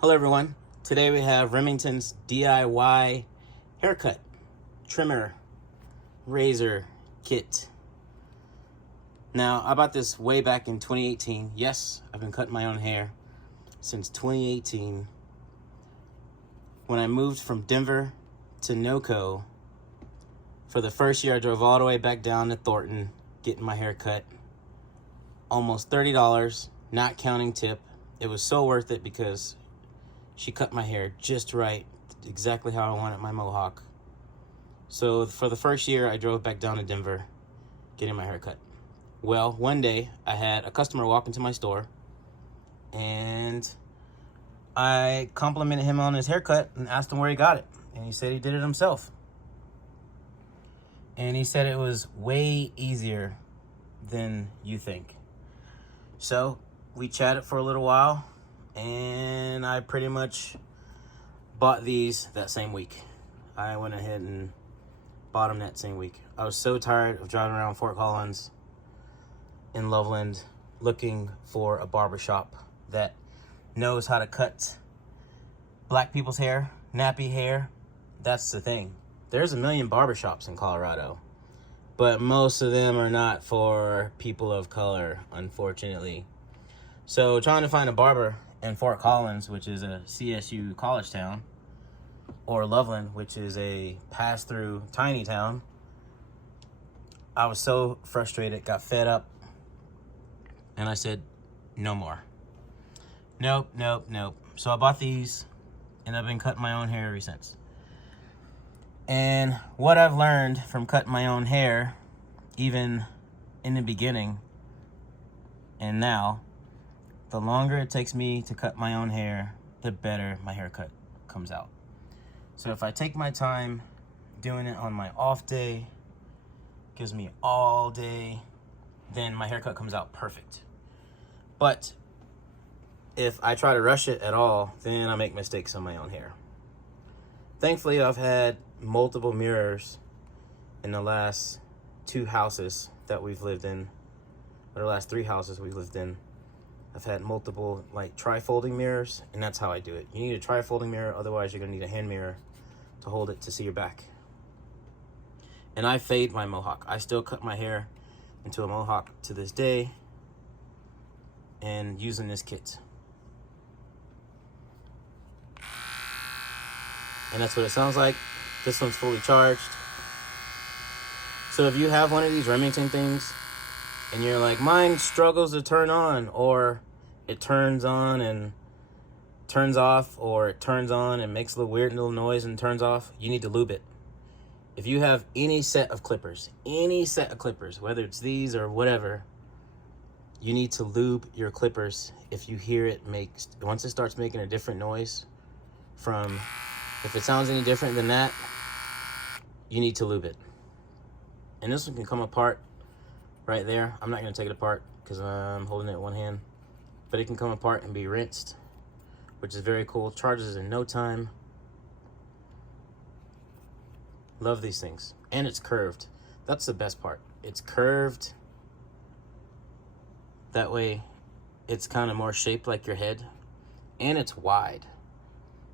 Hello everyone. Today we have Remington's DIY haircut, trimmer, razor kit. Now, I bought this way back in 2018. Yes, I've been cutting my own hair since 2018. When I moved from Denver to NoCo, for the first year I drove all the way back down to Thornton getting my hair cut. Almost $30, not counting tip. It was so worth it because she cut my hair just right, exactly how I wanted my mohawk. So for the first year, I drove back down to Denver getting my hair cut. Well, one day I had a customer walk into my store and I complimented him on his haircut and asked him where he got it. And he said he did it himself. And he said it was way easier than you think. So we chatted for a little while, and I pretty much bought these that same week. I went ahead and bought them that same week. I was so tired of driving around Fort Collins in Loveland looking for a barbershop that knows how to cut black people's hair, nappy hair. That's the thing. There's a million barbershops in Colorado, but most of them are not for people of color, unfortunately. So trying to find a barber in Fort Collins, which is a CSU college town, or Loveland, which is a pass-through tiny town, I was so frustrated, got fed up, and I said, no more. Nope. So I bought these, and I've been cutting my own hair ever since. And what I've learned from cutting my own hair, even in the beginning and now, the longer it takes me to cut my own hair, the better my haircut comes out. So if I take my time doing it on my off day, gives me all day, then my haircut comes out perfect. But if I try to rush it at all, then I make mistakes on my own hair. Thankfully, I've had multiple mirrors in the last 2 houses that we've lived in, or the last 3 houses we've lived in. I've had multiple like tri-folding mirrors, and that's how I do it. You need a tri-folding mirror, otherwise you're gonna need a hand mirror to hold it to see your back. And I fade my mohawk. I still cut my hair into a mohawk to this day, and using this kit. And that's what it sounds like. This one's fully charged. So if you have one of these Remington things and you're like, mine struggles to turn on, or it turns on and turns off, or it turns on and makes a little weird little noise and turns off, you need to lube it. If you have any set of clippers, whether it's these or whatever, you need to lube your clippers. If you hear it once it starts making a different noise if it sounds any different than that, you need to lube it. And this one can come apart right there. I'm not gonna take it apart because I'm holding it in one hand, but it can come apart and be rinsed, which is very cool. Charges in no time. Love these things. And it's curved. That's the best part. It's curved. That way it's kind of more shaped like your head, and it's wide.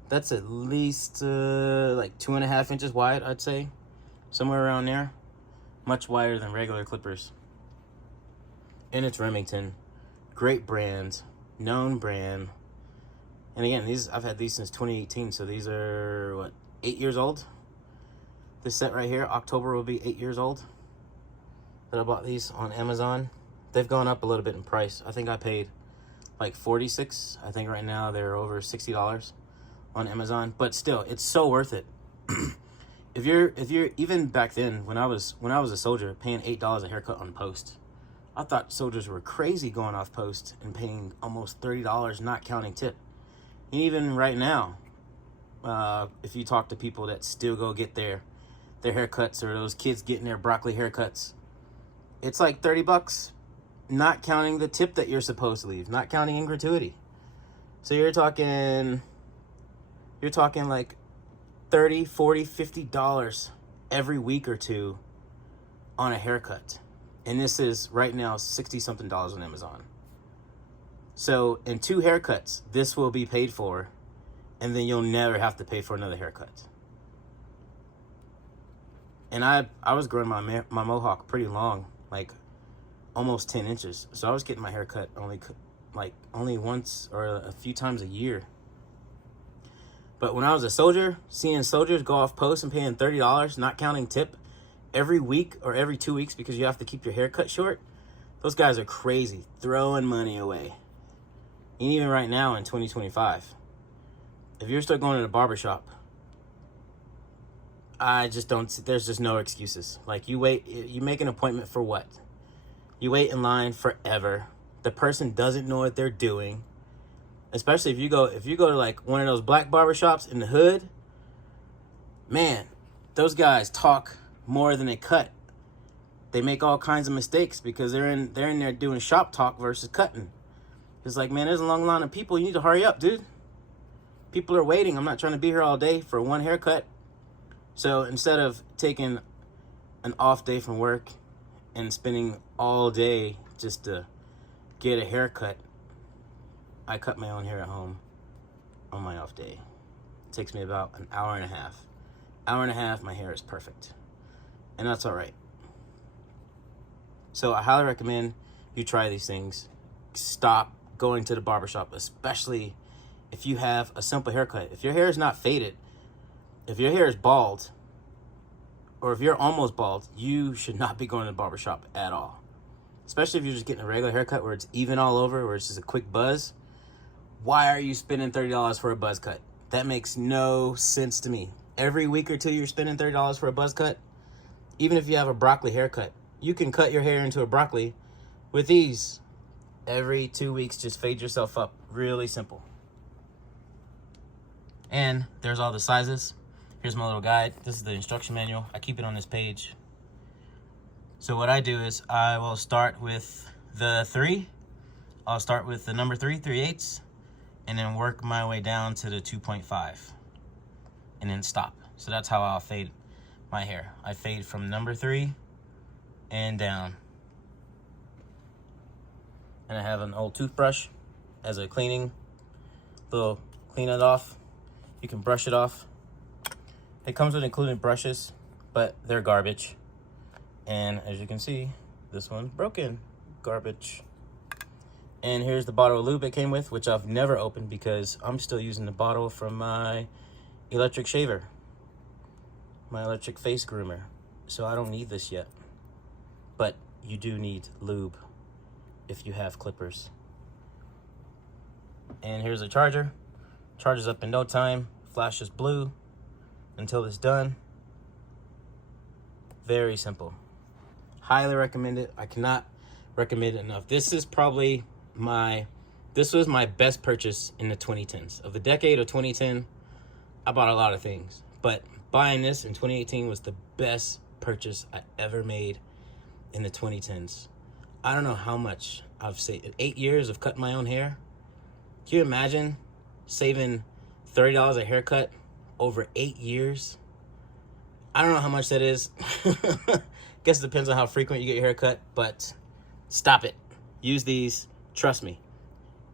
That's at least like 2.5 inches wide, I'd say. Somewhere around there. Much wider than regular clippers. And it's Remington. Great brand. Known brand. And again, I've had these since 2018, so these are, 8 years old? This set right here, October will be 8 years old. That I bought these on Amazon. They've gone up a little bit in price. I think I paid like $46. I think right now they're over $60 on Amazon, but still, it's so worth it. If you're even back then, when I was a soldier, paying $8 a haircut on post, I thought soldiers were crazy going off post and paying almost $30, not counting tip. And even right now, if you talk to people that still go get their haircuts, or those kids getting their broccoli haircuts, it's like $30, not counting the tip that you're supposed to leave, not counting in gratuity. So you're talking like $30, $40, $50 every week or two on a haircut. And this is right now 60 something dollars on Amazon. So in 2 haircuts, this will be paid for and then you'll never have to pay for another haircut. And I was growing my mohawk pretty long, like almost 10 inches. So I was getting my hair cut only once or a few times a year. But when I was a soldier, seeing soldiers go off post and paying $30, not counting tip, every week or every 2 weeks because you have to keep your hair cut short, those guys are crazy, throwing money away. And even right now in 2025, if you're still going to the barbershop, I just don't, there's just no excuses. Like, you make an appointment for what? You wait in line forever. The person doesn't know what they're doing. Especially if you go to like one of those black barbershops in the hood, man, those guys talk more than they cut. They make all kinds of mistakes because they're in there doing shop talk versus cutting. It's like, man, there's a long line of people. You need to hurry up, dude. People are waiting. I'm not trying to be here all day for one haircut. So instead of taking an off day from work and spending all day just to get a haircut, I cut my own hair at home on my off day. It takes me about an hour and a half. Hour and a half, my hair is perfect. And that's all right. So I highly recommend you try these things. Stop going to the barbershop, especially if you have a simple haircut. If your hair is not faded, if your hair is bald, or if you're almost bald, you should not be going to the barbershop at all. Especially if you're just getting a regular haircut where it's even all over, where it's just a quick buzz. Why are you spending $30 for a buzz cut? That makes no sense to me. Every week or two, you're spending $30 for a buzz cut. Even if you have a broccoli haircut, you can cut your hair into a broccoli with ease. Every 2 weeks, just fade yourself up. Really simple. And there's all the sizes. Here's my little guide. This is the instruction manual. I keep it on this page. So what I do is I will start with the 3. I'll start with the number 3/8, and then work my way down to the 2.5, and then stop. So that's how I'll fade my hair. I fade from number 3 and down. And I have an old toothbrush as a clean it off. You can brush it off. It comes with included brushes, but they're garbage. And as you can see, this one's broken. Garbage. And here's the bottle of lube it came with, which I've never opened because I'm still using the bottle from my electric shaver, my electric face groomer. So I don't need this yet. But you do need lube if you have clippers. And here's a charger. Charges up in no time. Flashes blue until it's done. Very simple. Highly recommend it. I cannot recommend it enough. This was my best purchase in the 2010s. Of the decade of 2010, I bought a lot of things, but buying this in 2018 was the best purchase I ever made in the 2010s. I don't know how much I've saved. 8 years of cutting my own hair. Can you imagine saving $30 a haircut over 8 years? I don't know how much that is. Guess it depends on how frequent you get your hair cut, but stop it. Use these. Trust me.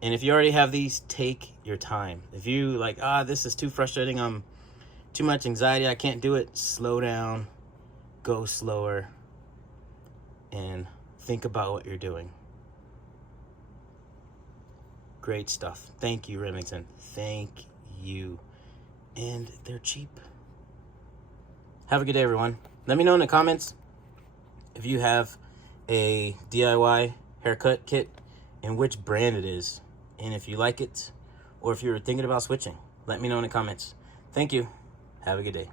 And if you already have these, take your time. If you like, this is too frustrating, I'm too much anxiety, I can't do it, slow down, go slower, and think about what you're doing. Great stuff. Thank you, Remington. Thank you. And they're cheap. Have a good day, everyone. Let me know in the comments if you have a DIY haircut kit and which brand it is, and if you like it or if you're thinking about switching. Let me know in the comments. Thank you. Have a good day.